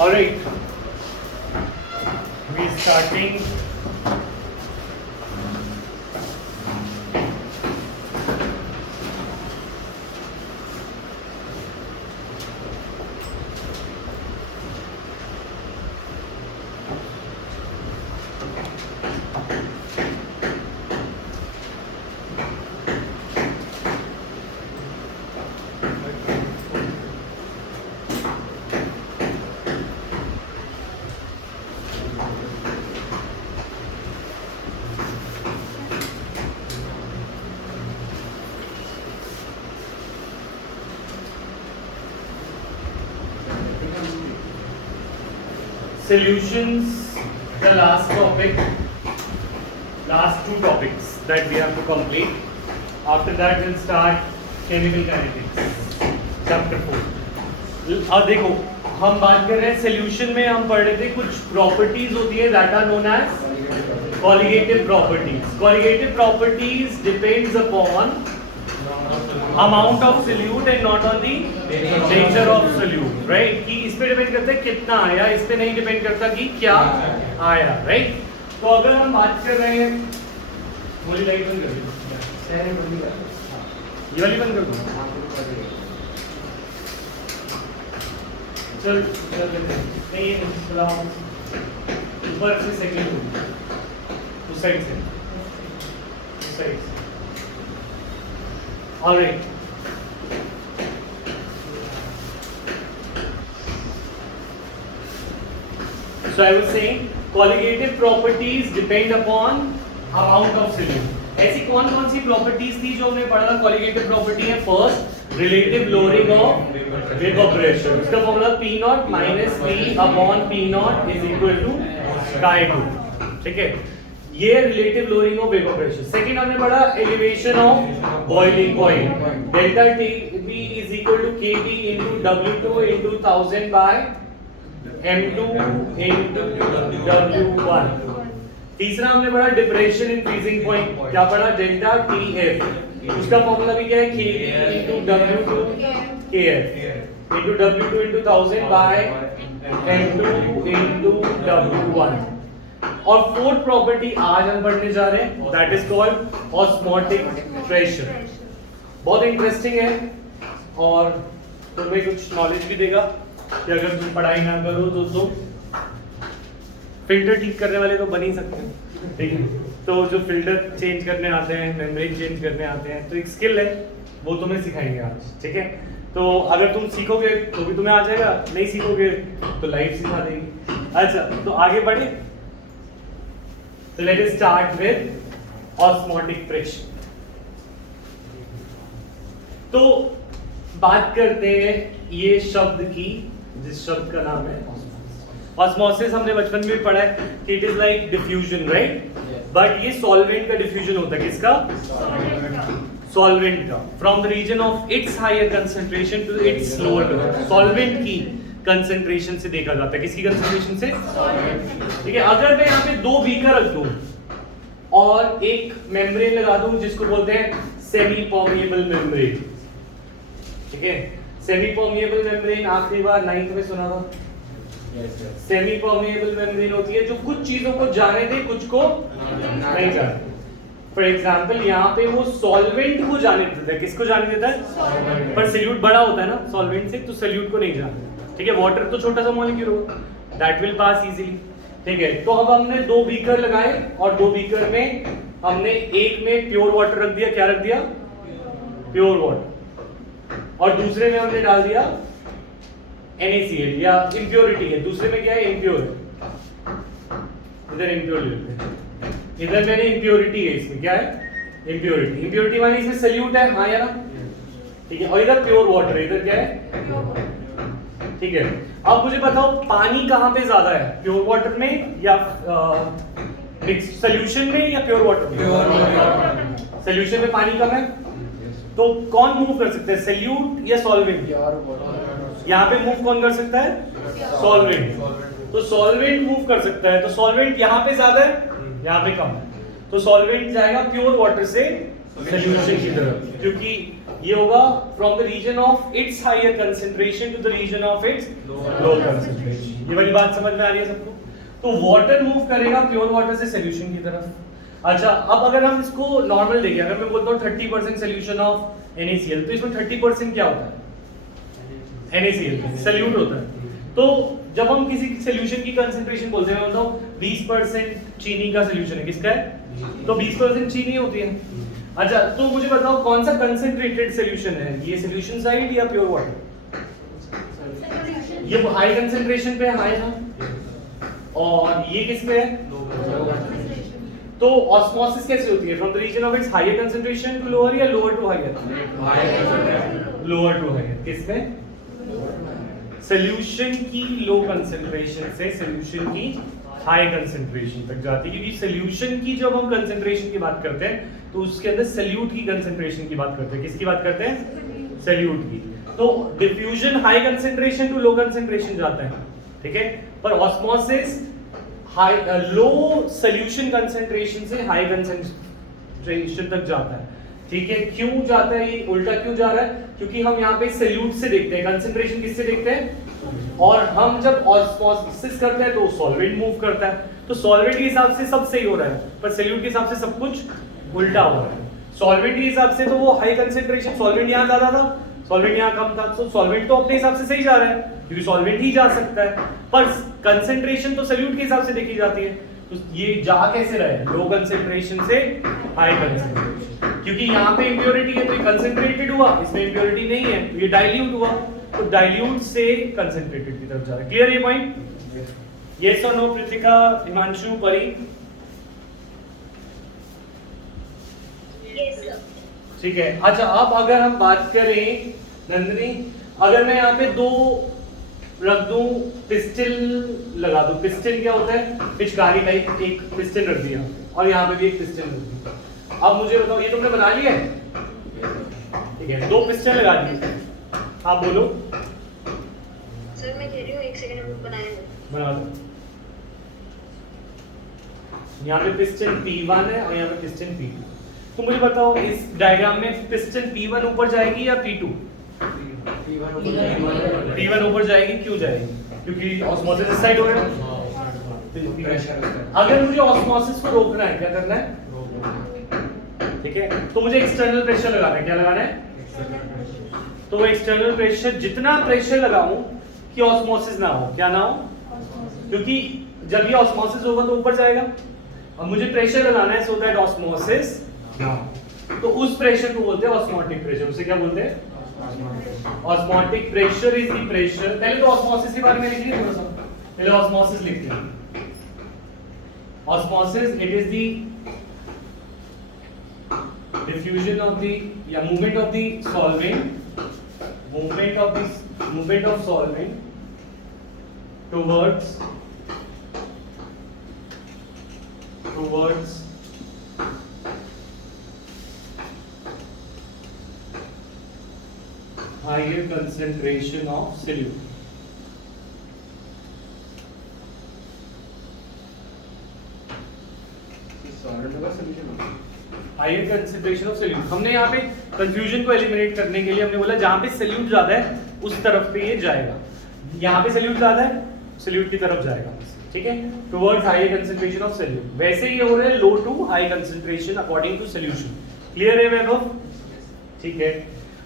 Alright, we starting solutions, the last topic, last two topics that we have to complete. After that we'll start chemical kinetics, chapter 4. अब देखो हम बात कर रहे हैं solution में, हम पढ़ रहे थे कुछ प्रॉपर्टीज होती है that are known as colligative properties. Colligative properties depends upon amount of solute and not on the nature of solute, right. कि इस पे डिपेंड करता है कितना आया, इस पे नहीं डिपेंड करता कि क्या आया, राइट. तो अगर हम बात कर रहे हैं, पूरी लाइट बंद कर दो, ये वाली बंद कर दो. चल चल नहीं चलाओ ऊपर से सेकंड उस साइड से, उस साइड से. Alright. So I was saying colligative properties depend upon amount of solute. ऐसी कौन कौन सी प्रॉपर्टीज थी जो हमने पढ़ा था? colligative property है first relative lowering of vapor pressure. उसका formula P naught minus P upon P naught is equal to chi 2. ठीक है, ये relative lowering of vapour pressure. Second हमने पढ़ा elevation of boiling point. Delta T is equal to KT into W2 into 1000 by M2 into W1. तीसरा हमने पढ़ा depression in freezing point. क्या पढ़ा? Delta TF. उसका फॉर्मूला भी क्या है? KT into W2 KF into W2 into 1000 by M2 into W1. और फोर्थ प्रॉपर्टी आज हम पढ़ने जा रहे हैं, that is called osmotic pressure. बहुत इंटरेस्टिंग है और तुम्हें कुछ नॉलेज भी देगा कि अगर तुम पढ़ाई ना करो तो तुम फिल्टर ठीक करने वाले तो बन ही सकते हैं, ठीक है. तो जो फिल्टर चेंज करने आते हैं, मेम्ब्रेन चेंज करने आते हैं, तो एक स्किल है, वो तुम्हें सिखाएंगे आज, ठीक है. तो अगर तुम सीखोगे तो भी तुम्हें आ जाएगा, नहीं सीखोगे तो लाइफ सिखा देगी. अच्छा, तो आगे बढ़े. So let us start with osmotic pressure. तो बात करते हैं ये शब्द की, जिस शब्द का नाम है ऑस्मोसिस. हमने बचपन में भी पढ़ा है कि it is like diffusion, right. But ये सॉल्वेंट का डिफ्यूजन होता है. किसका? सॉल्वेंट का. From the region of its higher concentration to its lower. Solvent की कंसंट्रेशन से देखा जाता है. किसकी कंसंट्रेशन से? ठीक है. अगर मैं यहाँ पे दो बीकर रख दूं और एक मेम्ब्रेन लगा दूं जिसको बोलते हैं सेमी परमिएबल मेम्ब्रेन, ठीक है. सेमी परमिएबल मेम्ब्रेन आखिरी बार 9th में सुना था. सेमी परमिएबल मेम्ब्रेन होती है जो कुछ चीजों को जाने दे, कुछ को नहीं जाने. फॉर एग्जाम्पल यहाँ पे वो सॉल्वेंट को जाने देता है. किसको जाने देता है? पर सोल्यूट बड़ा होता है ना सॉल्वेंट से, तो सोल्यूट को नहीं जाने. ठीक है. वाटर तो छोटा सा मॉलिक्यूल होगा, दैट विल पास इजीली. ठीक है. तो अब हमने दो बीकर लगाए और दो बीकर में हमने एक में प्योर वाटर रख दिया. क्या रख दिया? Pure water. और दूसरे में हमने डाल दिया NaCl या इम्प्योरिटी है. दूसरे में क्या है? इम्प्योर है. इधर इम्प्योर लेते हैं. इधर मैंने इम्प्योरिटी है, इसमें क्या है? इम्प्योरिटी. इम्प्योरिटी माने इसमें सोल्यूट है, हाँ या ना? ठीक है. और इधर प्योर वाटर है, इधर क्या है? ठीक है. अब मुझे बताओ पानी कहाँ पे ज्यादा है? प्योर वाटर में या मिक्स सॉल्यूशन में या प्योर वाटर में? सॉल्यूशन में पानी कम है, तो कौन मूव कर सकता है? सोल्यूट या सॉल्वेंट? यहाँ पे मूव कौन कर सकता है? सॉल्वेंट. तो सॉल्वेंट मूव कर सकता है. तो सॉल्वेंट यहाँ पे ज्यादा है, यहाँ पे कम है. तो सॉल्वेंट जाएगा प्योर वाटर से सोल्यूशन की तरफ, क्योंकि ये होगा from the region of its higher concentration to the region of its lower concentration. ये वाली बात समझ में आ रही है सबको? तो वाटर मूव करेगा प्योर वाटर से सोल्यूशन की तरफ। अच्छा, अब अगर हम इसको नॉर्मल देखें, अगर मैं बोलता हूँ 30% सोल्यूशन ऑफ NaCl, तो इसमें 30% क्या होता है? NaCl सल्यूट होता है। तो जब हम किसी सोल्यूशन की कंसंट्रेशन बोलते हैं, मतलब 20% चीनी का सोल्यूशन है, किसका है? तो 20% चीनी होती है। अच्छा, तो मुझे बताओ कौन सा कंसंट्रेटेड सोल्यूशन है, ये सोल्यूशन साइड या प्योर वाटर? ये हाई कंसंट्रेशन पे हाई ना, और ये किस पे है? तो ऑस्मोसिस कैसे होती है? From the region of its higher concentration to lower या lower to higher? Lower to higher. किसमें? सॉल्यूशन की लो कंसंट्रेशन से सॉल्यूशन की हाई कंसंट्रेशन तक जाती है, क्योंकि सॉल्यूशन की जब हम कंसंट्रेशन की बात करते हैं तो उसके अंदर सॉल्यूट की कंसंट्रेशन की बात करते हैं। किसकी बात करते हैं? सॉल्यूट की। तो diffusion high concentration to low concentration जाता है, ठीक है, पर osmosis high low solution concentration से हाई कंसंट्रेशन तक जाता है, ठीक है। क्यों जाता है ये, उल्टा क्यों जा रहा है? क्योंकि हम यहाँ पे सॉल्यूट से देखते हैं, कंसंट्रेशन किससे देखते हैं, और हम जब ऑस्मोसिस करते हैं तो सॉल्वेंट मूव करता है, तो सॉल्वेंट के हिसाब से सब सही हो रहा है, पर सॉल्यूट के हिसाब से सब कुछ उल्टा हो रहा है। सॉल्वेंट के हिसाब से तो वो हाई कंसंट्रेशन, सॉल्वेंट यहाँ ज्यादा था, सॉल्वेंट यहाँ कम था, तो सॉल्वेंट तो अपने हिसाब से सही जा रहा है, क्योंकि सॉल्वेंट ही जा सकता है, पर कंसंट्रेशन तो सॉल्यूट के हिसाब से देखी जाती है। तो ये जा कैसे रहा है? लो कंसंट्रेशन से हाई कंसंट्रेशन, क्योंकि यहाँ पे इंप्योरिटी है तो ये कंसंट्रेटेड हुआ, इसमें इंप्योरिटी नहीं है तो ये डाइल्यूट हुआ, तो डाइल्यूट से कंसंट्रेटेड की तरफ जा रहा है। क्लियर ये पॉइंट? यस और नो? पृथ्विका, हिमांशु, परी? ठीक है। अच्छा, अब अगर हम बात करें नंदिनी, अगर मैं यहाँ पे दो रख दूं, पिस्टल लगा दूं, पिस्टल क्या होता है? पिचकारी टाइप, एक पिस्टल रख दिया और यहाँ पे भी एक पिस्टल रख दिया। अब मुझे बताओ, ये तुमने बना लिया है? ठीक है, दो पिस्टल लगा दिए, आप बोलो। सर मैं कह रही हूँ 1 सेकंड में बना दो। यहाँ पे पिस्टन P1 है और यहाँ पे पिस्टन P2। तो मुझे बताओ इस डायग्राम में पिस्टन P1 ऊपर जाएगी या P2? P1 ऊपर जाएगी। क्यों जाएगी? क्योंकि ऑस्मोसिस इस साइड हो रहा है। अगर मुझे ऑस्मोसिस को रोकना है, क्या करना है? ठीक है, तो मुझे एक्सटर्नल प्रेशर लगाना है। क्या लगाना है? तो एक्सटर्नल प्रेशर, जितना प्रेशर लगाऊं कि ऑस्मोसिस ना हो, क्या ना हो, क्योंकि जब ये ऑस्मोसिस होगा तो ऊपर जाएगा। अब मुझे प्रेशर लगाना है सो दैट ऑस्मोसिस ना हो, तो उस प्रेशर को बोलते हैं ऑस्मोटिक प्रेशर। उसे क्या बोलते हैं? Osmotic pressure is the pressure. पहले तो ऑस्मोसिस के बारे में लिखिए थोड़ा सा, पहले ऑस्मोसिस लिखते हैं। Osmosis, it is the diffusion of the या movement of the solvent, movement of solvent towards higher concentration of solute। Higher concentration of solute. हमने यहाँ पे कंफ्यूजन को एलिमिनेट करने के लिए हमने बोला जहाँ पे सॉल्यूट ज्यादा है उस तरफ पे ये जाएगा, यहाँ पे सॉल्यूट ज्यादा है सॉल्यूट की तरफ जाएगा, ठीक है, towards higher concentration of solute. वैसे ही हो रहा है low to high concentration according to solution. Clear है वैभव? ठीक है।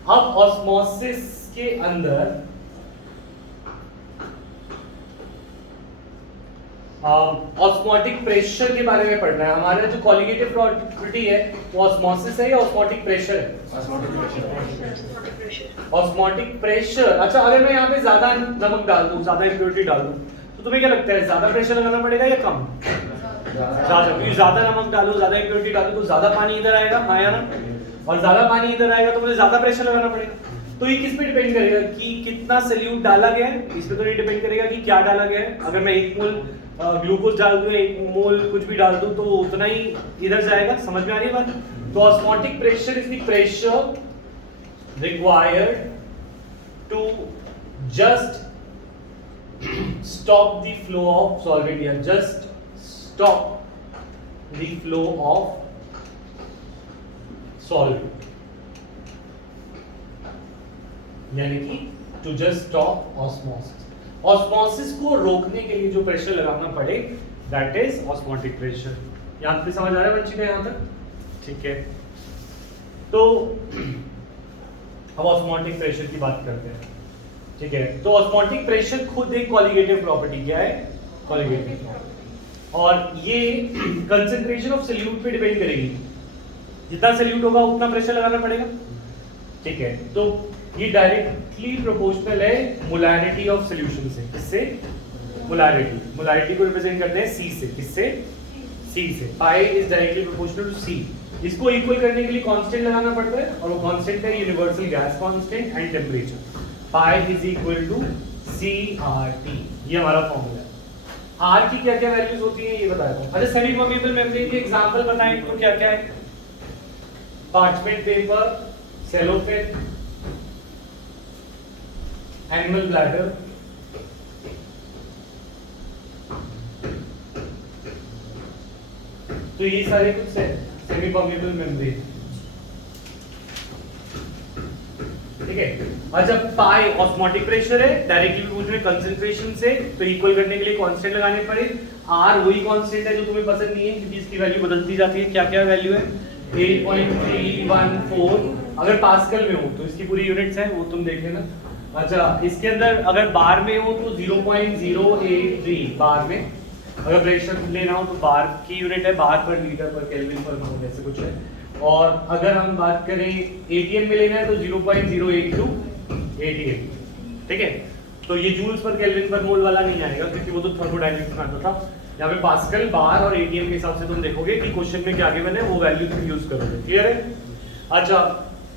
अब ऑस्मोसिस के अंदर ऑस्मोटिक प्रेशर के बारे में पढ़ना है। हमारा जो कॉलिगेटिव प्रॉपर्टी है वो ऑस्मोसिस है या ऑस्मोटिक प्रेशर है? Osmotic pressure. अच्छा, अगर मैं यहाँ पे ज्यादा नमक डाल दूं, ज्यादा इम्प्योरिटी डाल दूं, तो तुम्हें क्या लगता है ज्यादा प्रेशर लगाना पड़ेगा या कम? ज्यादा, क्योंकि ज्यादा नमक डालो, ज्यादा इम्प्योरिटी डालो तो ज्यादा पानी इधर आएगा, हाँ या ना, और ज्यादा पानी इधर आएगा तो मुझे ज्यादा प्रेशर लगाना पड़ेगा। तो ये किस पे डिपेंड करेगा कि कितना सॉल्यूट डाला गया है, इस पे तो नहीं डिपेंड करेगा कि क्या डाला गया है। अगर मैं 1 मोल ग्लूकोज डाल दूं, 1 मोल कुछ भी डाल दूं तो वो उतना ही इधर जाएगा। समझ में आ रही है बात? तो osmotic pressure is the pressure required to just stop the flow of solvent, या just stop the flow of solve, यानी कि to just stop osmosis. Osmosis को रोकने के लिए जो प्रेशर लगाना पड़े दैट इज ऑस्मोटिक प्रेशर। यहाँ पे समझ आ रहा है बच्ची का यहाँ तक? ठीक है, तो अब ऑस्मोटिक प्रेशर की बात करते हैं। ठीक है, तो ऑस्मोटिक प्रेशर खुद एक कॉलिगेटिव प्रॉपर्टी, क्या है? कॉलिगेटिव, और ये कंसंट्रेशन ऑफ सॉल्यूट पे डिपेंड करेगी। जितना सॉल्यूट होगा उतना प्रेशर लगाना पड़ेगा। ठीक है, तो ये डायरेक्टली प्रोपोर्शनल है मोलैरिटी ऑफ सॉल्यूशन से। किससे? मोलैरिटी। मोलैरिटी को रिप्रेजेंट करते हैं सी से। किससे? सी से। Pi is directly proportional to C. इसको इक्वल करने के लिए कांस्टेंट लगाना पड़ता है, और वो कांस्टेंट है universal gas constant and temperature. Pi is equal to C R T, ये हमारा फॉर्मूला है। आर की क्या क्या वैल्यूज होती है ये बताया हूं। अच्छा, सेमी परमेबल मेम्ब्रेन के एग्जांपल बताएं तो क्या क्या है? Parchment paper, cellophane, animal bladder, तो ये सारे कुछ सेमी परमेबल मेम्ब्रेन। ठीक है, अच्छा पाई ऑस्मोटिक प्रेशर है, डायरेक्टली प्रोपोर्शनल कंसंट्रेशन से, तो इक्वल करने के लिए कांस्टेंट लगाने पड़े। आर वही कांस्टेंट है जो तुम्हें पसंद नहीं है, क्योंकि इसकी वैल्यू बदलती जाती है। क्या क्या वैल्यू है? 8.314। अगर पास्कल में हो तो इसकी पूरी यूनिट्स हैं, वो तुम देख लेना। अच्छा, इसके अंदर अगर बार में हो तो 0.083 बार में। अगर प्रेशर लेना हो तो बार की यूनिट है, बार पर लीटर पर केल्विन पर मोल, ऐसे कुछ है। और अगर हम बात करें एटीएम में लेना है तो 0.082 एटीएम। ठीक है, तो ये जूल्स पर केल्विन पर मोल वाला नहीं आएगा, क्योंकि वो तो थर्मोडायनामिक्स में आता था। यहाँ पे पास्कल, बार और एटीएम के हिसाब से तुम देखोगे कि क्वेश्चन में क्या गिवन है, वो वैल्यू तुम यूज करोगे। क्लियर है? अच्छा,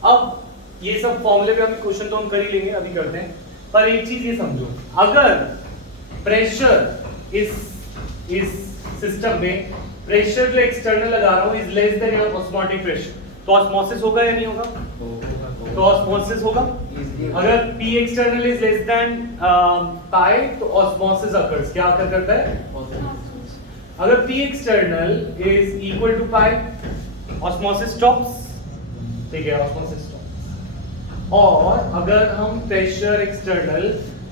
अब ये सब फॉर्मूले पे अभी क्वेश्चन तो हम कर ही लेंगे, अभी करते हैं। पर एक चीज ये समझो, अगर प्रेशर इस सिस्टम में, प्रेशर जो एक्सटर्नल लगा रहा हूं is less than your osmotic pressure, तो ऑस्मोसिस होगा या नहीं होगा? तो ऑस्मोसिस होगा। अगर P external is less than pi तो ऑस्मोसिस अकर्स। क्या अकर करता है? अगर P external is equal to pi, osmosis stops. ठीक है, ऑस्मोसिस स्टॉप्स। और अगर हम प्रेशर एक्सटर्नल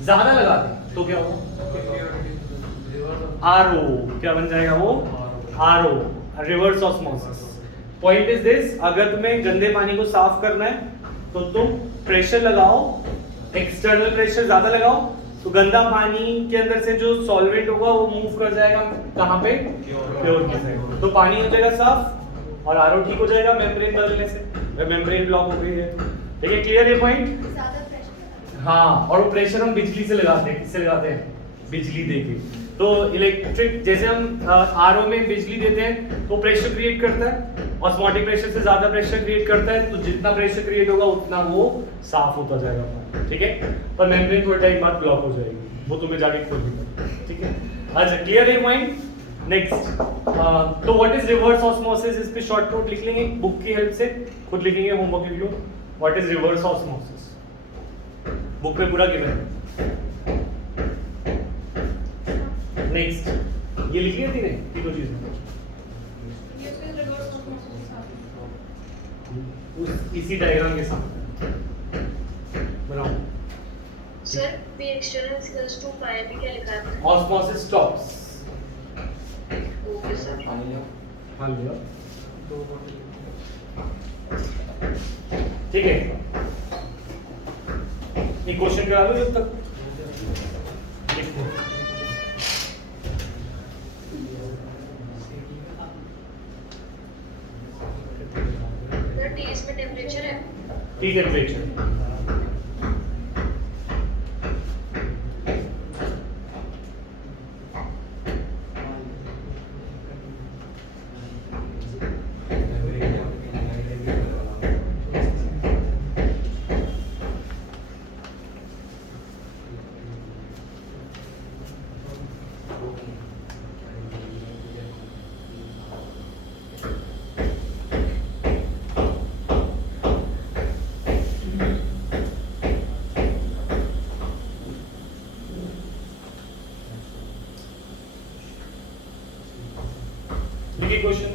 ज्यादा लगा दें तो क्या होगा? आरओ। क्या बन जाएगा वो? RO, reverse osmosis. Point is this, अगर तुम्हें गंदे पानी को साफ करना है तो तुम प्रेशर लगाओ, एक्सटर्नल प्रेशर ज्यादा लगाओ, तो गंदा पानी के अंदर से जो सॉल्वेंट होगा वो मूव कर जाएगा कहां पे? प्योर की साइड। तो पानी हो जाएगा साफ और आरओ ठीक हो जाएगा मेम्ब्रेन बदलने से। मेम्ब्रेन ब्लॉक हो गई है। ठीक है, क्लियर है पॉइंट? हाँ, और वो प्रेशर हम बिजली से लगाते हैं। किससे लगाते हैं? बिजली देके। तो इलेक्ट्रिक, जैसे हम आरओ में बिजली देते हैं तो प्रेशर क्रिएट करता है, ऑस्मोटिक प्रेशर से ज्यादा प्रेशर क्रिएट करता है, तो जितना प्रेशर क्रिएट होगा उतना वो साफ होता जाएगा। ठीक है, पर मेम्ब्रेन थोड़े टाइम बाद ब्लॉक हो जाएगी, वो तुम्हें जाके खोलनी पड़ेगी। ठीक है, अच्छा क्लियर है पॉइंट? नेक्स्ट, तो व्हाट इज रिवर्स ऑस्मोसिस? इस पे शॉर्ट नोट लिख लेंगे बुक की हेल्प से, खुद लिखेंगे होमवर्क लिख लो। What is reverse osmosis? Book में पूरा गिवन है। नेक्स्ट, ये लिख लिया थी तीनों चीजें इसी डायग्राम के साथ बनाओ। Sir P external is equals to pi में क्या लिखा है? Osmosis stops. Okay sir. हाँ लिया। ठीक है, एक क्वेश्चन करा लो जब तक। लिखो। सर T इसमें टेम्परेचर है? T temperature. देखिए question,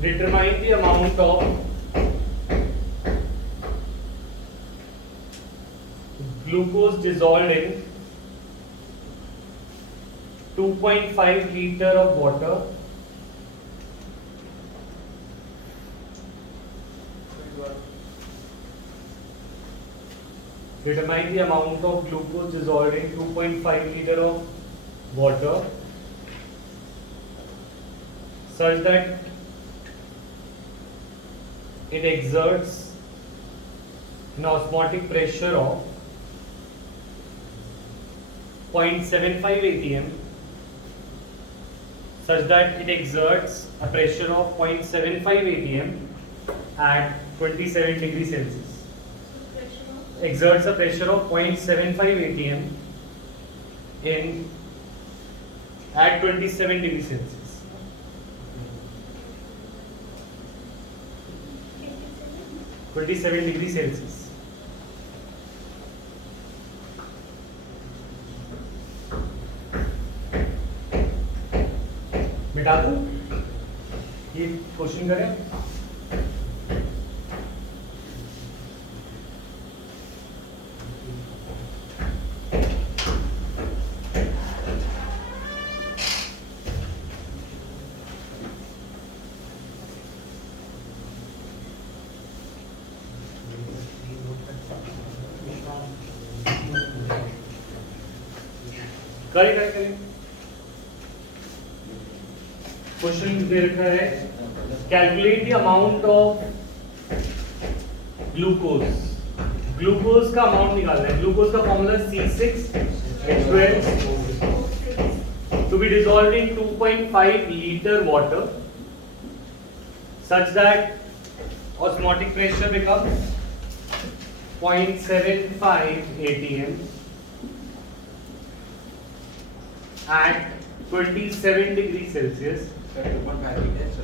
determine the amount of glucose dissolved in 2.5 liter of water determine the amount of glucose dissolved in 2.5 liter of water such that it exerts an osmotic pressure of 0.75 atm such that it exerts a pressure of 0.75 atm at 27 degrees Celsius. Exerts a pressure of 0.75 atm at 27 degrees Celsius. 27 degrees Celsius. मिटा दूं? ये question करें। करें question दे रखा है calculate the amount of glucose का amount निकालना है। ग्लूकोज का formula C6H12 to be dissolved in 2.5 litre water such that osmotic pressure becomes 0.75 atm at 27 degrees Celsius. 2.5 liters.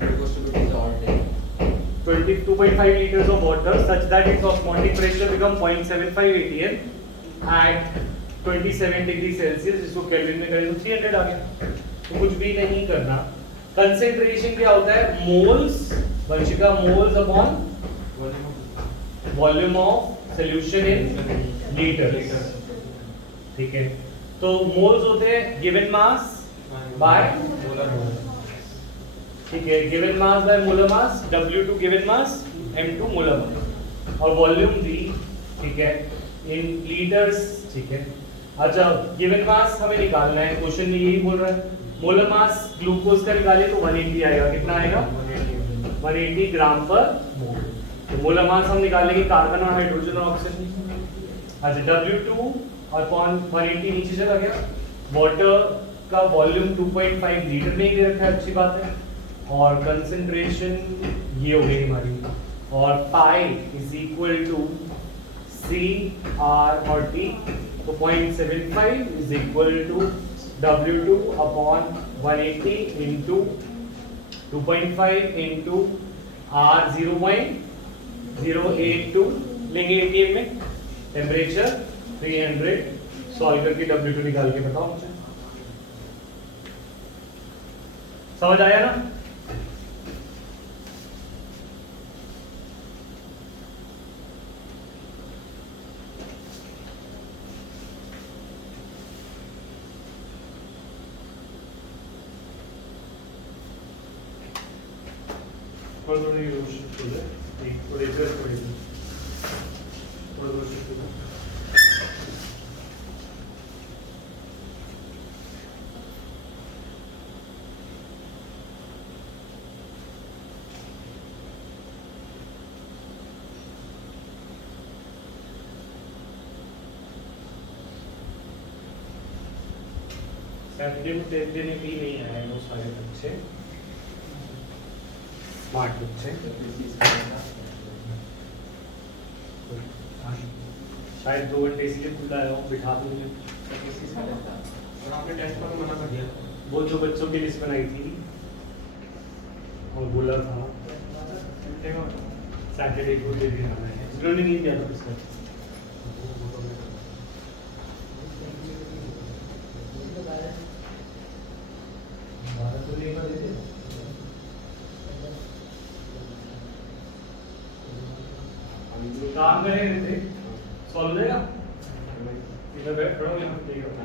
Glucose to be dissolved in 2.5 liters of water such that its osmotic pressure become 0.75 atm at 27 degrees Celsius. इसको kelvin में करें तो 300 आ गया। तो कुछ भी नहीं करना। कंसेंट्रेशन क्या होता है? Moles, Vanshika moles upon volume of solution in litres. ठीक है, तो मोल्स होते हैं given mass by molar mass. ठीक है, given mass by molar mass, W2 given mass, M2 molar mass, और वॉल्यूम V ठीक है इन लीटर्स। ठीक है, अच्छा गिवन मास हमें निकालना है, क्वेश्चन में यही बोल रहा है। मोलर मास ग्लूकोज का निकाले तो 180 आएगा। कितना आएगा? 180 ग्राम पर मोल। तो मोलर मास हम निकालेंगे कार्बन और हाइड्रोजन और ऑक्सीजन। अच्छा W2 अपॉन 180 नीचे चला गया। वाटर का वॉल्यूम 2.5 लीटर में ही दे रखा है, अच्छी बात है। और कंसंट्रेशन ये हो गई हमारी, और pi is equal to C R और टी। तो 0.75 is equal to W2 upon 180 into 2.5 into R 0.082 लेंगे एटीएम में। टेम्परेचर 300 सॉल्व करके W2 निकाल के बताओ मुझे। समझ आया ना? थोड़ी रोशनी थोड़े रोशनी सैटरडे को टेस्ट देने भी नहीं आए वो सारे बच्चे, स्मार्ट बच्चे। शायद 2 घंटे इसलिए खुला है, वो बिठा दूंगे। और आपने टेस्ट पर मना कर दिया। वो जो बच्चों की लिस्ट बनाई थी और बोला था सैटरडे को दे देना है, उन्होंने नहीं दिया था पिछले। काम करेंगे सॉल्व हो जाएगा। मैं बैठ खड़ा हूँ यहाँ पे देख रहा हूँ।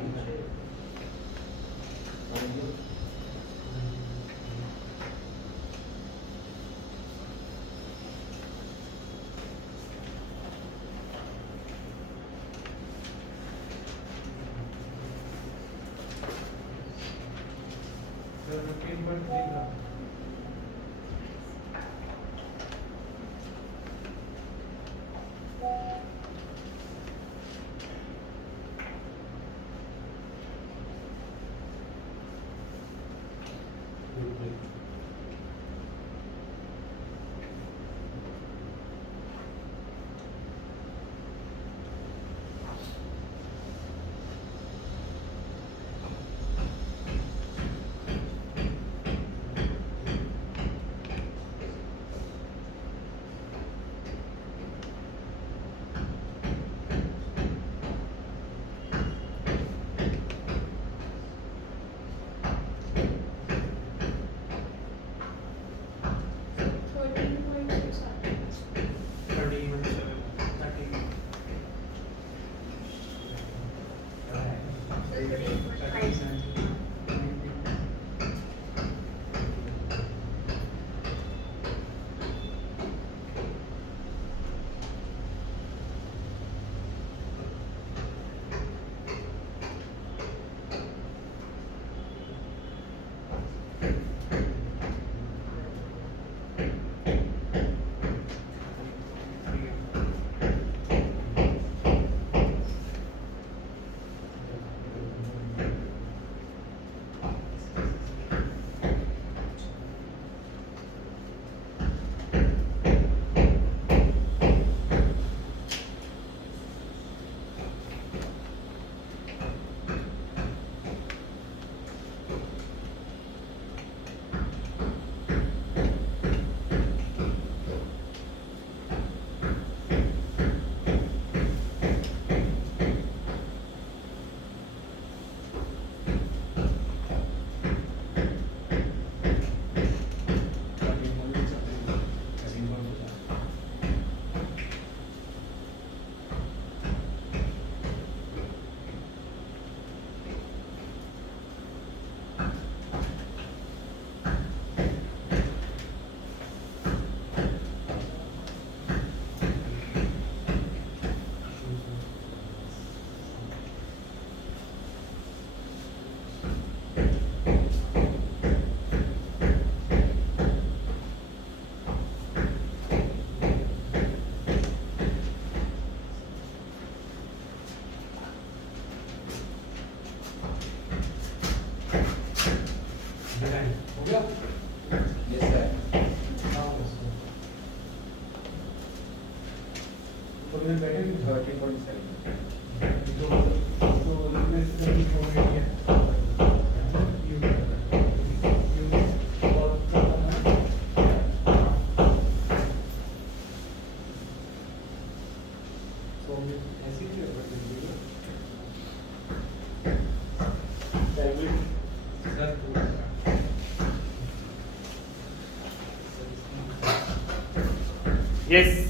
यस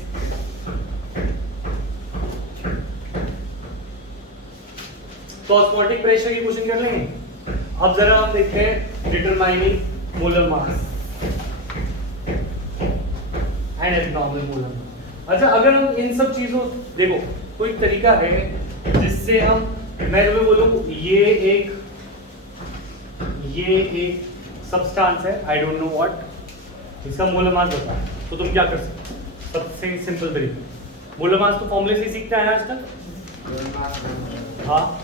तो ऑस्मोटिक प्रेशर की क्वेश्चन कर लेंगे। अब जरा हम देखते हैं determining molar mass and abnormal molar mass. अच्छा, अगर हम इन सब चीजों देखो, कोई तरीका है जिससे हम, मैं तुम्हें बोलूं ये एक सब्सटेंस है, आई डोंट नो व्हाट, इसका मोलर मास बता, तो तुम क्या कर सकते हो? सबसे सिंपल तरीका, मोलर मास तो फॉर्मूले से सीखते हैं आज तक। हाँ,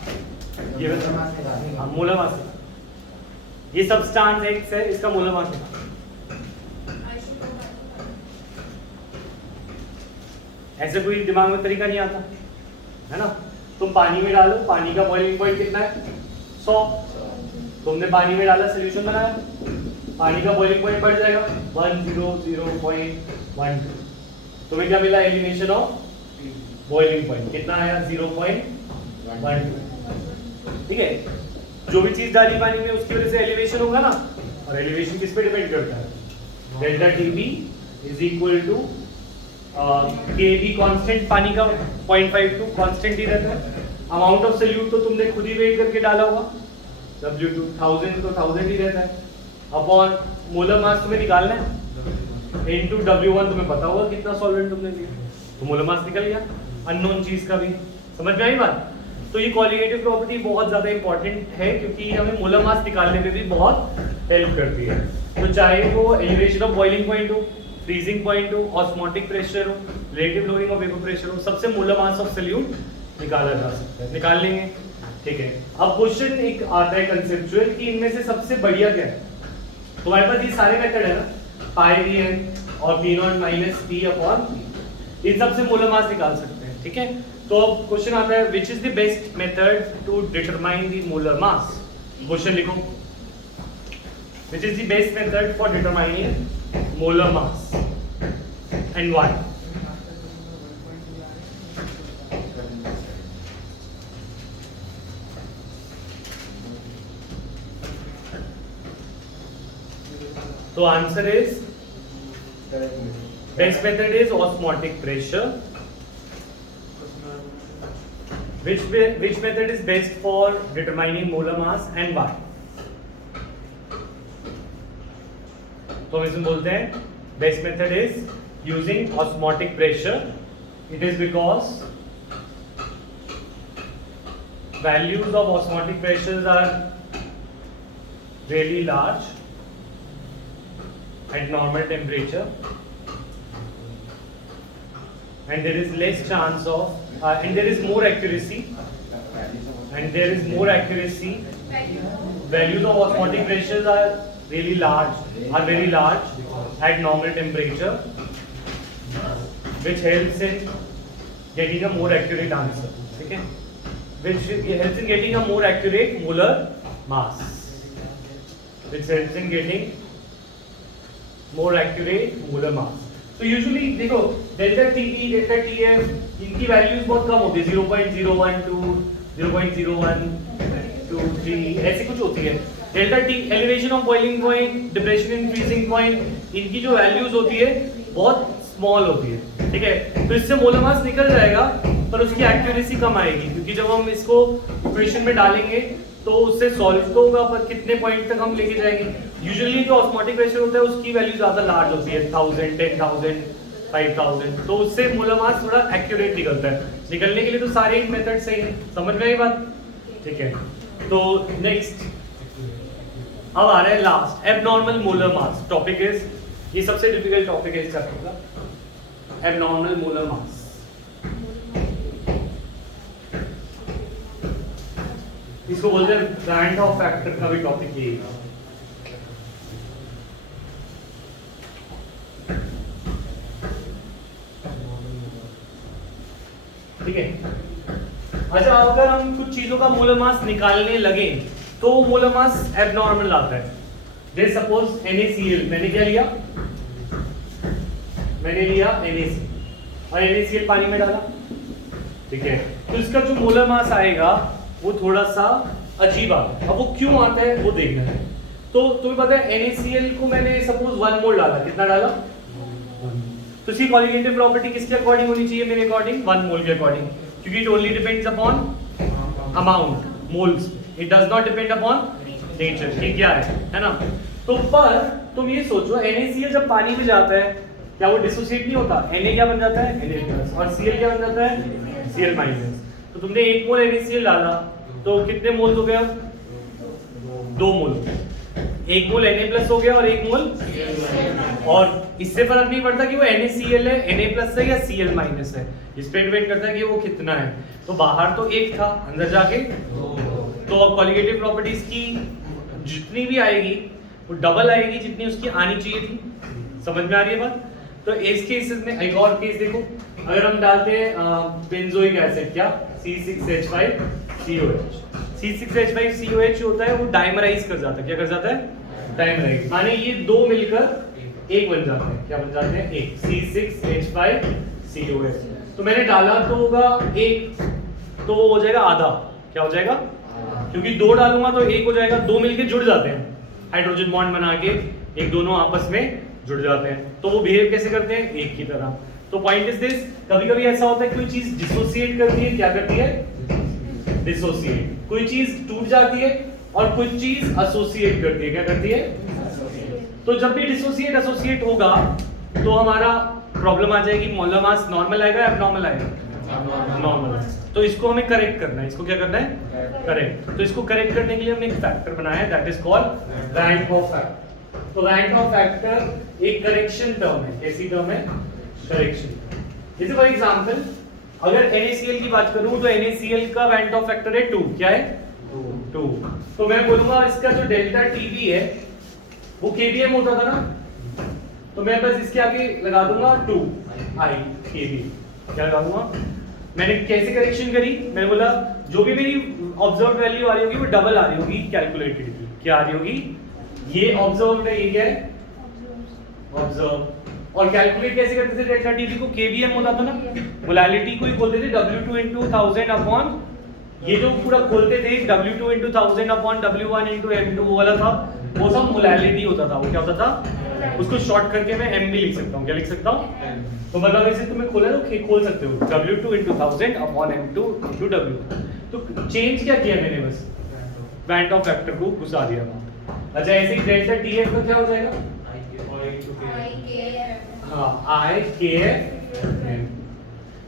ये हाँ, मोलर मास, ये सब्सटेंस एक्स है, इसका मोलर मास है। ऐसे कोई दिमाग में तरीका नहीं आता है ना। तुम पानी में डालो, पानी का बॉइलिंग पॉइंट कितना है? 100। तुमने पानी में डाला, सोल्यूशन बनाया, पानी का बॉइलिंग पॉइंट बढ़ जाएगा 100.12। तुम्हें क्या मिला? एलिमिनेशन ऑफ बॉइलिंग पॉइंट कितना आया? 0.12। ठीक है, जो भी चीज डाली पानी में उसकी वजह से एलिवेशन होगा ना, और एलिवेशन किस पे डिपेंड करता है? Delta TB is equal to K B constant, पानी का 0.52 कांस्टेंट ही रहता है। अमाउंट ऑफ सोल्यूट तो तुमने खुद ही वेट करके डाला होगा, W2 1000 तो 1000 ही रहता है, अपॉन मोलर मास तुम्हें निकालना है इनटू W1 तुम्हें पता होगा कितना सॉल्वेंट तुमने लिया, तो मोलर मास निकल गया। अननोन चीज का भी समझ में आई बात। तो ये क्वालिटेटिव प्रॉपर्टी बहुत ज्यादा इंपॉर्टेंट है क्योंकि हमें मोलर मास निकालने में भी बहुत हेल्प करती है। तो चाहे वो एलिवेशन ऑफ बॉइलिंग पॉइंट हो, फ्रीजिंग पॉइंट हो, ऑस्मोटिक प्रेशर हो, relative loading of vapour pressure हो, सबसे मोलर मास ऑफ सोल्यूट निकाला जा सकता है, निकाल लेंगे। ठीक है, अब क्वेश्चन एक आता है कंसेप्चुअल कि इनमें से सबसे बढ़िया क्या है। तुम्हारे पास ये सारे मेथड है ना, पाई वी एन और P naught minus T upon, इन सबसे मोलर मास निकाल सकते हैं। ठीक है, तो अब क्वेश्चन आता है which is the best method to determine the molar mass. Question लिखो, which is the best method for determining molar mass and why. तो answer is best method is osmotic pressure. Which method is best for determining molar mass and why? तो हम इसमें बोलते हैं best method is using osmotic pressure. It is because values of osmotic pressures are really large at normal temperature. And there is less chance of and there is more accuracy values of osmotic pressures are very large at normal temperature, which helps in getting a more accurate answer. ठीक है, which helps in getting a more accurate molar mass, which helps in getting more accurate molar mass. तो usually देखो delta TT delta TF इनकी values बहुत कम होती है, 0.012 0.0123 ऐसी कुछ होती है। Delta T elevation of boiling point, depression in freezing point, इनकी जो वैल्यूज होती है बहुत स्मॉल होती है। ठीक है, तो इससे मोलर मास निकल जाएगा पर उसकी एक्यूरेसी कम आएगी क्योंकि जब हम इसको इक्वेशन में डालेंगे तो उससे सॉल्व तो होगा पर कितने पॉइंट तक हम लेके जाएंगे। यूजुअली जो ऑस्मोटिक प्रेशर होता है उसकी वैल्यू ज्यादा लार्ज होती है, 1000 10,000 5000, तो उससे मोलर मास थोड़ा एक्यूरेट निकलता है। निकलने के लिए तो सारे ही मेथड सही है, समझ में आई बात। ठीक है, तो नेक्स्ट अब आ रहा है last, abnormal molar mass. Topic is, ये सबसे डिफिकल्ट टॉपिक है इस चैप्टर का, एबनॉर्मल मोलर मास। इसको बोलते हैं ब्रांड ऑफ फैक्टर का भी टॉपिक यही है। ठीक है, अच्छा अगर हम कुछ चीजों का मोलर मास निकालने लगे तो मोलर मास एबनॉर्मल आता है। जैसे सपोज NaCl, मैंने क्या लिया, मैंने लिया NaC और NaCl पानी में डाला। ठीक है, तो इसका जो मोलर मास आएगा वो थोड़ा सा अजीब आता है। अब वो क्यों आता है वो देखना है। तो तुम्हें पता है NaCl को मैंने सपोज 1 मोल डाला, कितना डाला, तो इसकी क्वालिटेटिव प्रॉपर्टी किसके अकॉर्डिंग होनी चाहिए, मेरे अकॉर्डिंग 1 मोल के अकॉर्डिंग, क्योंकि it only depends upon amount moles, it does not depend upon nature कि क्या है ना। तो पर तुम ये सोचो NaCl जब पानी में जाता है क्या वो डिसोसिएट नहीं होता, Na क्या बन जाता है Na+ और Cl क्या बन जाता है Cl-। तो तुमने 1 मोल NaCl डाला तो कितने मोल हो गया, 2 मोल, 1 मोल Na+ हो गया और 1 मोल, और इससे फर्क नहीं पड़ता कि वो NaCl है, Na+ है या Cl- है, इस पे डिपेंड करता है कि वो कितना है। तो बाहर तो 1 था, अंदर जाके तो अब क्वालिटेटिव प्रॉपर्टीज की जितनी भी आएगी वो डबल आएगी जितनी उसकी आनी चाहिए थी। समझ में आ रही है बात। तो इस केसेस में एक और केस देखो, अगर हम डालते हैं बेंजोइक एसिड, क्या C6H5COH, C6H5COH होता है वो डाइमराइज कर जाता है, क्या कर जाता है डाइमराइज, माने ये 2 मिलकर 1 बन जाते हैं, क्या बन जाते हैं 1, C6H5COH। तो मैंने डाला तो होगा 1, तो हो जाएगा आधा, क्या हो जाएगा, क्योंकि 2 डालूंगा तो 1 हो जाएगा, 2 मिलके जुड़ जाते हैं हाइड्रोजन बॉन्ड बना के, एक दोनों आपस में जुड़ जाते हैं, तो वो बिहेव कैसे करते हैं, एक की तरह। तो पॉइंट इज दिस, कभी कभी ऐसा होता है कोई चीज डिसोसिएट करती है, क्या करती है, डिसोसिएट, कोई चीज टूट जाती है और कुछ चीज एसोसिएट करती है, क्या करती है। तो जब भी डिसोसिएट एसोसिएट होगा तो हमारा प्रॉब्लम आ जाएगी, मोलर मास नॉर्मल आएगा या एब्नॉर्मल आएगा, नॉर्मल। तो इसको हमें करेक्ट करना है, इसको क्या करना है, करेक्ट। तो इसको करेक्ट करने के लिए हमने एक फैक्टर बनाया है, that is called rank of factor. तो रैंक ऑफ फैक्टर एक करेक्शन टर्म है, कैसी टर्म है, करेक्शन। जैसे फॉर एग्जांपल अगर NaCl की बात करूं तो NaCl का रैंक ऑफ फैक्टर है 2, क्या है, 2। तो मैं बोलूंगा इसका जो डेल्टा Tb है वो kbm होता था ना, तो मैं बस इसके आगे लगा दूंगा 2i kb, क्या लगा दूंगा। मैंने कैसे करेक्शन करी, मैंने बोला जो भी मेरी ऑब्जर्व वैल्यू आ रही होगी वो डबल आ रही होगी कैलकुलेटेड की, क्या आ रही होगी, ये ऑब्जर्व है, ये क्या है, ऑब्जर्व। और कैलकुलेट कैसे करते थे डेल्टा टीबी को, केबीएम होता था ना, मोलैलिटी को ही बोलते थे W2 into 1000 अपॉन, ये जो पूरा खोलते थे W2 into 1000 upon W1 into M2 वो वाला था, वो सब मोलैलिटी होता था। वो क्या होता था, उसको शॉर्ट करके मैं M भी लिख सकता हूँ, क्या लिख सकता हूँ, तो मतलब ऐसे तुम्हें खोला तो खोल सकते हो W2 into 1000 upon M2 into W। तो चेंज क्या किया मैंने, बस वैंट ऑफ फैक्टर को घुसा दिया वहाँ। अच्छा ऐसे ही डेल्टा TF का क्या हो जाएगा, हाँ IKM।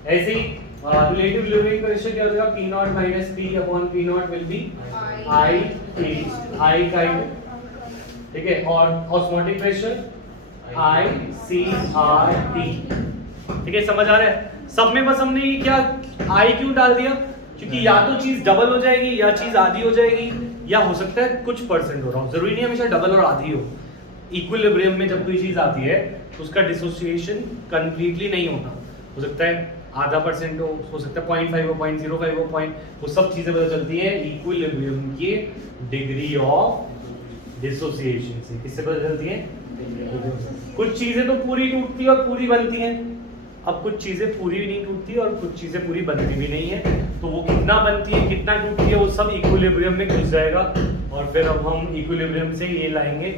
ऐसे ही रिलेटिव लिविंग प्रेशर क्या हो जाएगा, P0 minus P upon P0 will be I kind, ठीक है। और ऑस्मोटिक प्रेशर ICRT, ठीक है, समझ आ रहा है। सब में बस हमने ये क्या I क्यों डाल दिया, क्योंकि या तो चीज डबल हो जाएगी या चीज आधी हो जाएगी, या हो सकता है कुछ परसेंट हो रहा हो, जरूरी नहीं हमेशा डबल और आधी हो। इक्विलिब्रियम में जब कोई चीज आती है तो उसका डिसोसिएशन कंप्लीटली नहीं होता, हो सकता है आधा परसेंट हो सकता है 0.5 हो, 0.05 हो, वो सब चीजें पता चलती है इक्विलिब्रियम की डिग्री ऑफ डिसोसिएशन से। किससे पता चलती है, कुछ चीजें तो पूरी टूटती है और पूरी बनती हैं, अब कुछ चीजें पूरी भी नहीं टूटती और कुछ चीजें पूरी बनती भी नहीं है, तो वो कितना बनती है कितना टूटती है वो सब इक्विलिब्रियम में घुस जाएगा। और फिर अब हम इक्विलिब्रियम से ये लाएंगे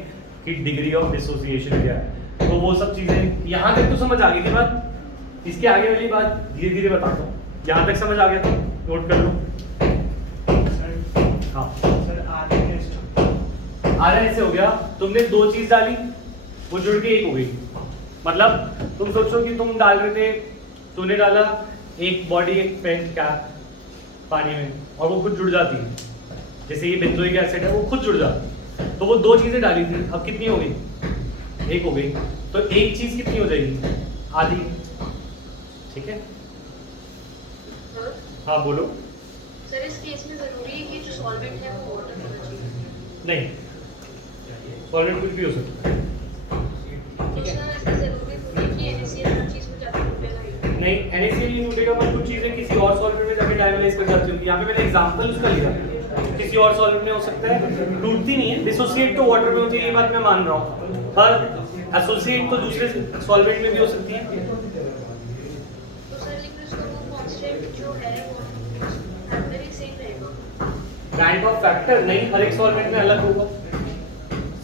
कि डिग्री ऑफ डिसोसिएशन क्या है। तो वो सब चीजें यहाँ तक तो समझ आ गई थी बात, इसके आगे वाली बात धीरे धीरे बताता हूँ। यहाँ तक समझ आ गया तो नोट कर लो। हाँ सर आधा ऐसे हो गया, तुमने दो चीज डाली वो जुड़ के एक हो गई। मतलब तुम सोचो कि तुम डाल रहे थे, तूने डाला एक बॉडी एक पेन कैप पानी में और वो खुद जुड़ जाती है, जैसे ये बेंजोइक एसिड है वो खुद जुड़ जाती है। तो वो दो चीजें डाली थी, अब कितनी हो गई, एक हो गई। तो एक चीज कितनी हो जाएगी, आधी, ठीक है। हाँ बोलो। सर इस केस में जरूरी है कि जो सॉल्वेंट है वो वाटर होना चाहिए? नहीं, सॉल्वेंट कुछ भी हो सकता है। तो सर ऐसा जरूरी थोड़ी है कि NaCl हर चीज में जाके टूटेगा ही? नहीं, NaCl नहीं टूटेगा, पर कुछ चीजें किसी और सॉल्वेंट में जाके डायनालाइज कर जाती होंगी। यहाँ पे मैंने एग्जांपल उसका लिया, किसी और सॉल्वेंट में हो सकता है, टूटती नहीं है। डिसोसिएट तो वाटर में होती है, ये बात मैं मान रहा हूँ, पर एसोसिएट तो दूसरे सॉल्वेंट में भी हो सकती है। तो सर लेकिन उसका वो कांस्टेंट जो है वो अंदर ही सेम रहेगा? रैंक ऑफ फैक्टर नहीं, हर एक सॉल्वेंट में अलग होगा,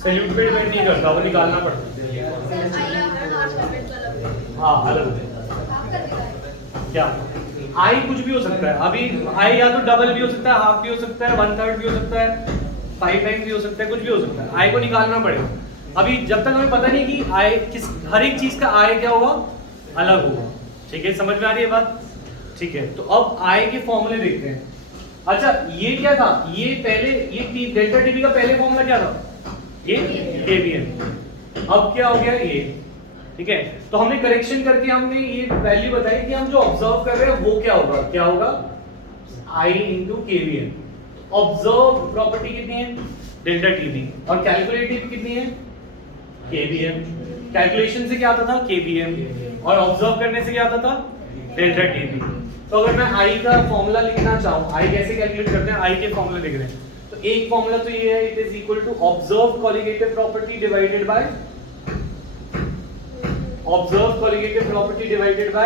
सॉल्यूट पे डिपेंड नहीं करता, वो निकालना पड़ता है। सर आई हर सॉल्वेंट का अलग है? हाँ अलग होता है। क्या आई कुछ भी हो सकता है, अभी आई या तो डबल भी हो सकता है, हाफ भी हो सकता है, 1/3 भी हो सकता है, 5 टाइम्स भी हो सकता है, कुछ भी हो सकता है। आई को निकालना पड़ेगा। अभी जब तक हमें पता नहीं कि आई किस, हर एक चीज का आई क्या होगा, अलग होगा। ठीक है, समझ में आ रही है बात? ठीक है, तो अब आई के फॉर्मूले देखते हैं। अच्छा ये क्या था, ये पहले ये डेल्टा टीबी का पहले फॉर्मूला क्या था, ये केबीएम। अब क्या हो गया ये, ठीक है। तो हमने करेक्शन करके हमने ये वैल्यू बताई कि हम जो ऑब्जर्व कर रहे हैं वो क्या होगा, क्या होगा, I into KVM। Observe property कितनी है, डेल्टा टीबी, और कैलकुलेटिव कितनी है, KVM। कैलकुलेशन से क्या आता था, KVM, और ऑब्जर्व करने से क्या आता था, डेल्टा टीबी। तो अगर मैं I का फॉर्मूला लिखना चाहूँ, I कैसे कैलकुलेट करते हैं, I के फॉर्मूले लिख रहे हैं, तो एक फॉर्मूला तो ये है, it is equal to observe colligative property divided by observed colligative property divided by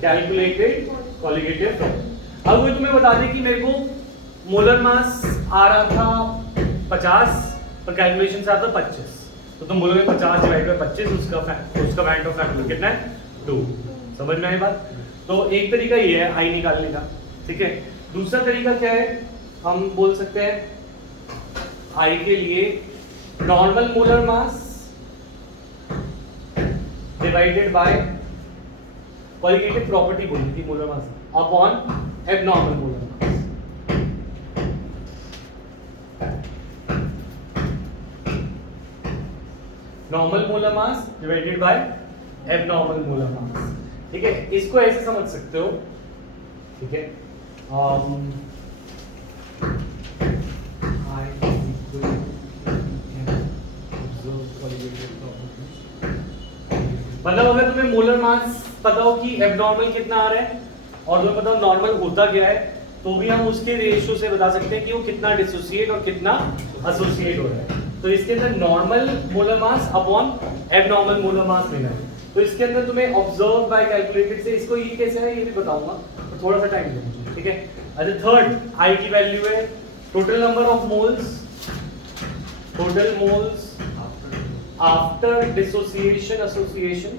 calculated colligative property। अब वो तुम्हें बता दें कि मेरे को मोलर मास आ रहा था 50 और कैलकुलेशन से आता 25, तो तुम बोलोगे 50 डिवाइड बाय 25, उसका वैल्यू ऑफ फैक्टर कितना है, 2। समझ में आई बात? तो एक तरीका ये है आई निकालने का, ठीक है। दूसरा तरीका क्या है, हम बोल सकते हैं आई के लिए normal molar mass divided by qualitative property बोली थी molar mass upon abnormal molar mass. Normal molar mass divided by abnormal molar mass, ठीक है। इसको ऐसे समझ सकते हो, ठीक है। मतलब अगर तुम्हें मोलर मास पता हो कि एबनॉर्मल कितना आ रहा है और तुम्हें पता हो नॉर्मल होता क्या है, तो भी हम उसके रेशियो से बता सकते हैं कि वो कितना डिसोसिएट और कितना एसोसिएट हो रहा है। तो इसके अंदर normal molar mass upon abnormal molar mass लेना है। तो इसके अंदर तुम्हें ऑब्जर्व बाय कैलकुलेटेड से इसको ये कैसे है ये भी बताऊंगा, तो थोड़ा सा टाइम दो मुझे, ठीक है। अच्छा, थर्ड आई की वैल्यू है total number of moles, total moles after dissociation association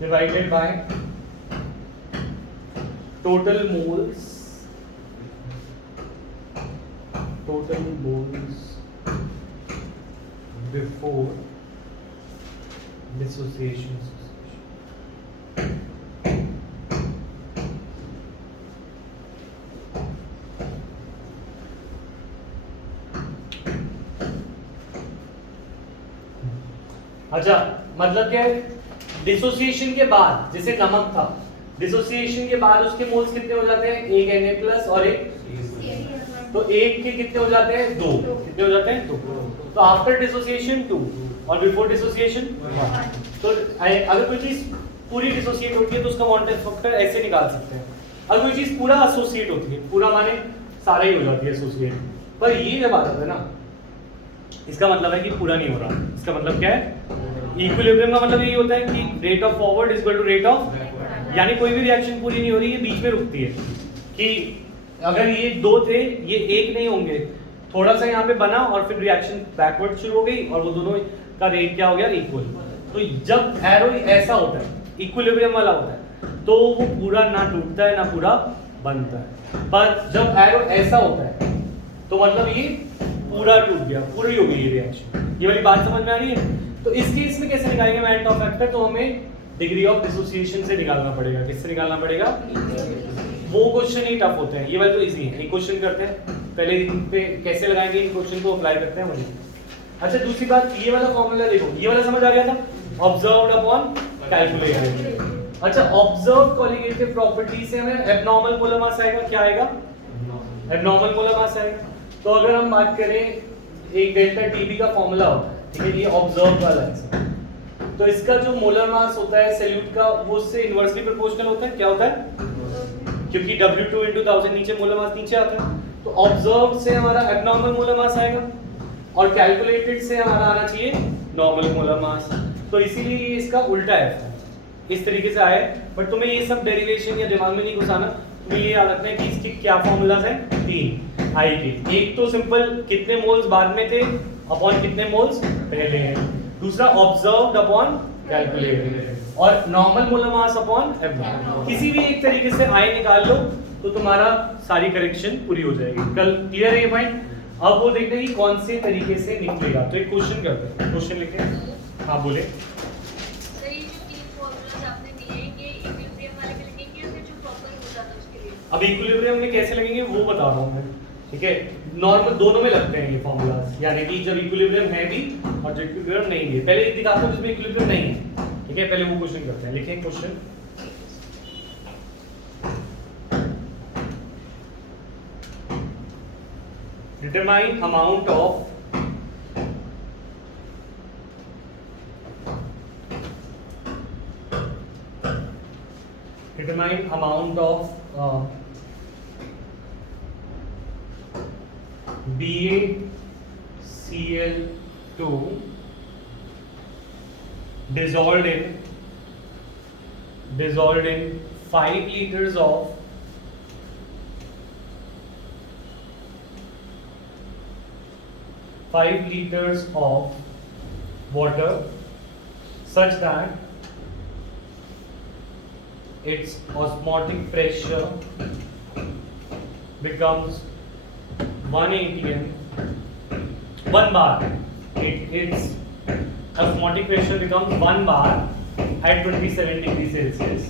divided by total moles before dissociation. अच्छा, मतलब क्या है, डिसोसिएशन के बाद जैसे नमक था, डिसोसिएशन के बाद उसके मोल्स कितने हो जाते हैं, एक Na+ और एक, तो एक के कितने हो जाते हैं, दो, कितने हो जाते हैं, दो। तो आफ्टर डिसोसिएशन 2 और बिफोर डिसोसिएशन 1। तो अगर कोई चीज पूरी डिसोसिएट होती है तो उसका मॉनिटर फैक्टर ऐसे निकाल सकते हैं। अगर कोई चीज पूरा एसोसिएट होती है, पूरा माने सारा ही हो जाती है एसोसिएट, पर ये जब आता है ना, इसका मतलब है कि पूरा नहीं हो रहा। इसका मतलब क्या है, इक्विलिब्रियम का मतलब यही होता है कि rate of forward is equal to rate of, यानी कोई भी रिएक्शन पूरी नहीं हो रही है, बीच में रुकती है। कि अगर ये दो थे, ये एक नहीं होंगे, थोड़ा सा यहाँ पे बना और फिर रिएक्शन बैकवर्ड शुरू हो गई और वो दोनों का रेट क्या हो गया, इक्वल। तो जब एरो ऐसा होता है, इक्विलिब्रियम वाला होता है, तो वो पूरा ना टूटता है ना पूरा बनता है। पर जब एरो ऐसा होता है तो मतलब ये पूरा टूट गया, पूरी हो गई ये रिएक्शन। ये वाली बात समझ में आ रही है? तो इस केस में कैसे निकालेंगे मोमेंट ऑफ फैक्टर, तो हमें डिग्री ऑफ डिसोसिएशन से निकालना पड़ेगा। किससे निकालना पड़ेगा? वो क्वेश्चन ही टफ होते हैं, ये वाले तो इजी है। एक क्वेश्चन करते हैं पहले, इन पे कैसे लगाएंगे, इन क्वेश्चन को अप्लाई करते हैं मुझे। अच्छा, दूसरी बात, ये वाला फॉर्मूला देखो, ये वाला समझ आ गया था, ऑब्जर्व्ड अपॉन कैलकुलेटेड। अच्छा, ऑब्जर्व्ड क्वालिटेटिव प्रॉपर्टी से हमें एबनॉर्मल मोलर मास आएगा, क्या आएगा, एबनॉर्मल मोलर मास आएगा। तो अगर हम बात करें, एक डेल्टा टीबी का फॉर्मूला होता है, ठीक है, ये ऑब्जर्व वाला है, तो इसका जो मोलर मास होता है सैल्यूट का, वो उससे इनवर्सली प्रोपोर्शनल होता है। क्या होता है? क्योंकि W2 × 1000 नीचे मोलर मास नीचे आता है, तो ऑब्जर्व्ड से हमारा एबनॉर्मल मोलर मास आएगा और कैलकुलेटेड से हमारा आना चाहिए नॉर्मल मोलर मास। तो इसीलिए इसका उल्टा है, इस तरीके से आए। बट तुम्हें ये सब डेरिवेशन या दिमाग में नहीं घुसाना, तुम्हें ये याद रखना है कि इसके क्या फॉर्मूलाज हैं, 3 आई के। एक तो सिंपल कितने मोल्स बाद में थे अपॉन कितने मोल्स पहले हैं, दूसरा ऑब्जर्व्ड अपॉन कैलकुलेटेड, और normal molar mass upon abnormal. किसी भी एक तरीके से आई निकाल लो तो तुम्हारा सारी करेक्शन पूरी हो जाएगी। कल क्लियर है ये पॉइंट? अब वो देखते हैं कि कौन से तरीके से निकलेगा। तो एक क्वेश्चन करते हैं, क्वेश्चन लिखे। हाँ बोले। सर, ये जो 3 फॉर्मूलाज आपने दिए हैं, ये इक्विलिब्रियम वाले में लगेंगे या फिर जो प्रॉपर हो जाता है उसके लिए? अब इक्विलिब्रियम में कैसे लगेंगे वो बता रहा हूँ मैं, ठीक है। नॉर्मल दोनों में लगते हैं ये फॉर्मूलाज, यानी कि जब इक्विलिब्रियम है भी और जब इक्विलिब्रियम नहीं है। पहले दिखाता हूँ जिसमें इक्विलिब्रियम नहीं है, ठीक है, पहले वो क्वेश्चन करते हैं। लिखें question. Determine amount of BaCl2 dissolved in 5 liters of water such that its osmotic pressure becomes 1 atm 1 bar. Its osmotic pressure becomes 1 bar at 27 degrees Celsius.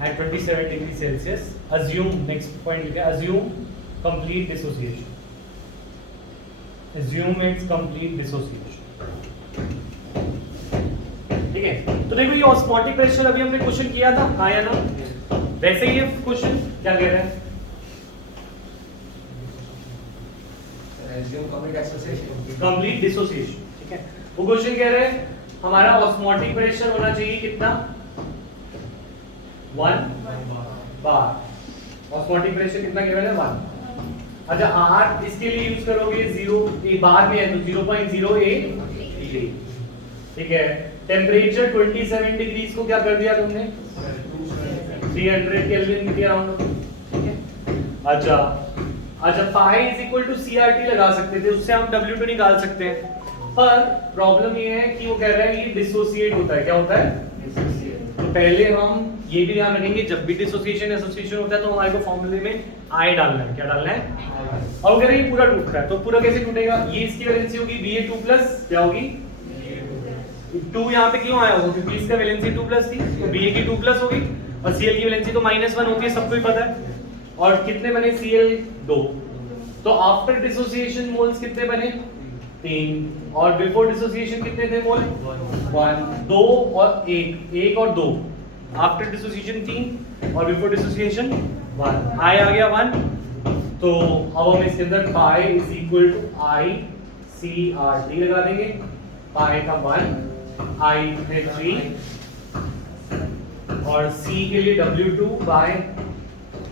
At 27 degrees Celsius, assume, next point लिखा है, assume complete dissociation. Assume its complete dissociation. ठीक है, तो देखो ये osmotic pressure अभी हमने question किया था, हाँ या ना? वैसे ही ये क्वेश्चन क्या कह रहा है? Complete dissociation. ठीक है, वो क्वेश्चन कह रहे हैं हमारा ऑस्मोटिक प्रेशर होना चाहिए कितना? 1 बार. ऑस्मोटिक प्रेशर कितना केवल है? 1. अच्छा, आर इसके लिए यूज करोगे 0, एक बार में है तो 0.08. ठीक है, टेम्परेचर 27 डिग्रीज को क्या कर दिया तुमने? 300 केल्विन के अराउंड. ठीक है, अच्छा pi is equal to CRT लगा सकते थे, उससे हम W2 निकाल सकते हैं, पर प्रॉब्लम ये है कि वो कह रहा है ये डिसोसिएट होता है. क्या होता है? तो पहले हम ये भी ध्यान रखेंगे, जब भी डिसोसिएशन एसोसिएशन होता है तो हमारे को फॉर्मूले में I डालना है. क्या डालना है? और वो कह रहे हैं ये पूरा टूट रहा है, तो पूरा कैसे टूटेगा? ये इसकी वैलेंसी होगी Ba2+ क्या होगी? 2 यहाँ पे क्यों आया होगा? क्योंकि इसका वैलेंसी 2+ थी, तो Ba की 2+ होगी, और Cl की वैलेंसी तो -1 होती है, सबको ही पता है. और कितने बने? Cl 2. तो आफ्टर डिसोसिएशन मोल्स कितने बने? 3. और बिफोर डिसोसिएशन कितने थे मोल? 1. 2 और 1 और 2. आफ्टर डिसोसिएशन 3 और बिफोर डिसोसिएशन 1. I आ गया 1. तो अब हम इसके अंदर pi is equal to ICRT लगा देंगे. पाई का 1, I है 3 और C के लिए W2 by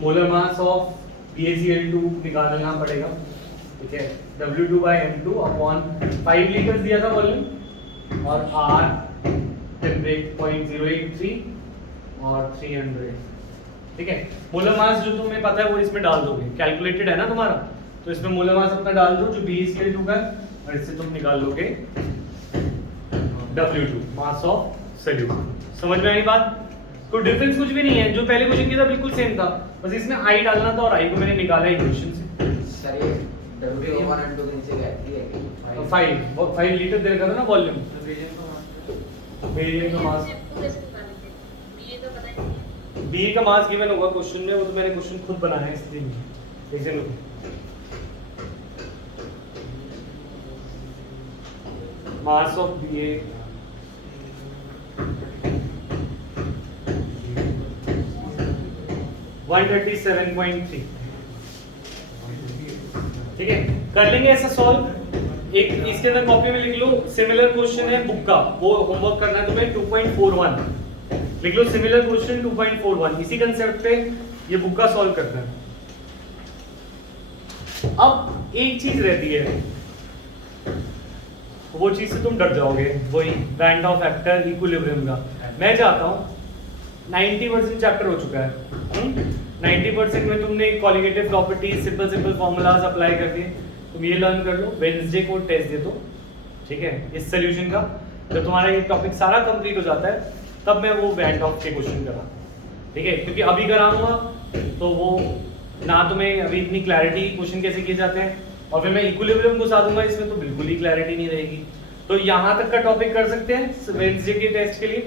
molar mass of BaCl2 निकालना पड़ेगा. ठीक है, W2 bye M2 upon 5 litre दिया था वॉल्यूम, और R टेम्परेचर 0.083 और 300. ठीक है, मोलर मास जो तुम्हें पता है वो इसमें डाल दोगे, कैलकुलेटेड है ना तुम्हारा, तो इसमें मोलर मास अपना डाल दो जो BaCl2 का, और इससे तुम निकाल लोगे W2 मास ऑफ सॉल्यूशन. समझ में आई बात? कोई डिफरेंस कुछ भी नहीं है, जो पहले क्वेश्चन किया था बिल्कुल सेम था, बस इसमें I डालना था और I को मैंने निकाला इक्वेशन से. सर ये W1 and 2 से कहती है कि 5 लीटर दे रखा था ना वॉल्यूम. वेरिएंट का मास, कैसे निकालेंगे? BA का पता ही नहीं है. बी का मास गिवन होगा क्वेश्चन में, वो तो मैंने क्वेश्चन खुद बनाया है इसलिए. कैसे लोगे? Mass of BA 137.3. ठीक है, कर लेंगे ऐसा सॉल्व. एक इसके अंदर कॉपी में लिख लो, सिमिलर क्वेश्चन है बुक का, वो होमवर्क करना है तुम्हें. 2.41 लिख लो, सिमिलर क्वेश्चन 2.41. इसी कंसेप्ट पे ये बुक का सॉल्व करना है. अब एक चीज रहती है, वो चीज से तुम डर जाओगे, वही वैन डॉ फैक्टर इक्विलिब्रियम का. मैं चाहता हूं 90% चैप्टर हो चुका है. 90% में तुमने colligative properties, simple formulas apply कर दिए. तुम ये लर्न कर लो, वेडनेसडे को टेस्ट दे दो. ठीक है, इस सॉल्यूशन का जब तुम्हारा ये टॉपिक सारा कंप्लीट हो जाता है तब मैं वो वैन डॉ के क्वेश्चन करा. ठीक है, क्योंकि अभी कराऊंगा तो वो ना तुम्हें अभी इतनी क्लैरिटी क्वेश्चन कैसे किए जाते हैं, और फिर मैं इक्विलिब्रियम घुसा दूंगा इसमें तो बिल्कुल ही क्लैरिटी नहीं रहेगी. तो यहाँ तक का टॉपिक कर सकते हैं वेडनेसडे के टेस्ट के लिए.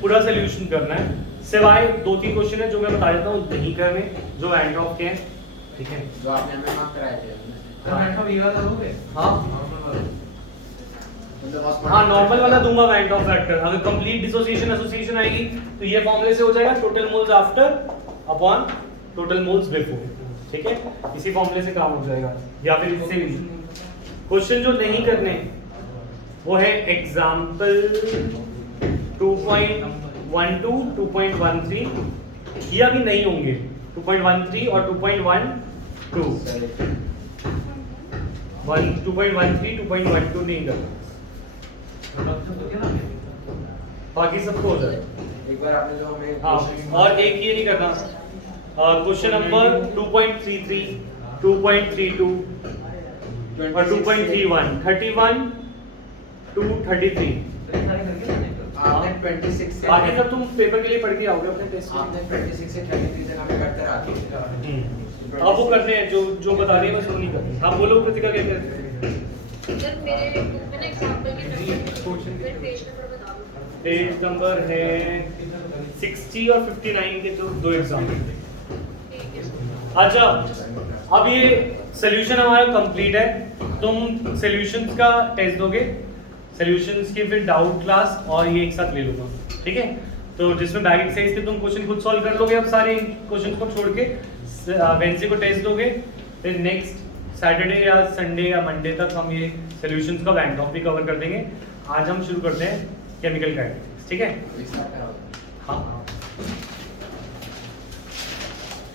पूरा सॉल्यूशन करना है, सिवाय 2-3 क्वेश्चन है जो मैं बता देता हूँ नहीं करने, जो वैन डॉ के हैं. ठीक है, जो आपने हमें मार्क कराए थे. हाँ नॉर्मल वाला दूंगा वैन डॉ फैक्टर. अगर कंप्लीट डिसोसिएशन एसोसिएशन आएगी तो ये फॉर्मूले से हो जाएगा total moles after upon total moles before. ठीक है, इसी फॉर्मूले से काम हो जाएगा, या फिर इससे भी. क्वेश्चन जो नहीं करने वो है एग्जाम्पल 2.12, 2.13. ये अभी नहीं होंगे. 2.13 और 2.12, 2.13, 2.12 नहीं करना, बाकी सबको हो जाए. एक बार आपने जो हमें हाँ, और एक ये नहीं करना. क्वेश्चन नंबर 2.33, 2.32 और 2.31, 31, टू 33। आपने 26 से बाकी सब तुम पेपर के लिए पढ़ के आओगे अपने टेस्ट आपने 26 से 33 तक हमें करते रहा थे। अब वो करने हैं जो बता रही है बस वो नहीं करनी। हाँ बोलो कृतिका क्या कहते हैं। सर मेरे बुक में ना एग्जांपल के नंबर फिर पेज नंबर बता दो। पेज नंबर है 60 और 59 के जो दो एग्जाम्पल। ठीक है सर। अच्छा अब ये सॉल्यूशन हमारा कंप्लीट है। तुम सॉल्यूशंस का टेस्ट दोगे, सॉल्यूशंस की फिर डाउट क्लास और ये एक साथ ले लूंगा, ठीक है। तो जिसमें बैग एक्सरसाइज के तुम क्वेश्चन खुद सॉल्व कर लोगे अब सारे क्वेश्चन को छोड़ के, वेडनेसडे को टेस्ट दोगे, फिर नेक्स्ट सैटरडे या संडे या मंडे तक हम ये सॉल्यूशंस का बैंक ऑफ भी कवर कर देंगे। आज हम शुरू करते हैं केमिकल काइनेटिक्स, ठीक है। इसका कराओ। हाँ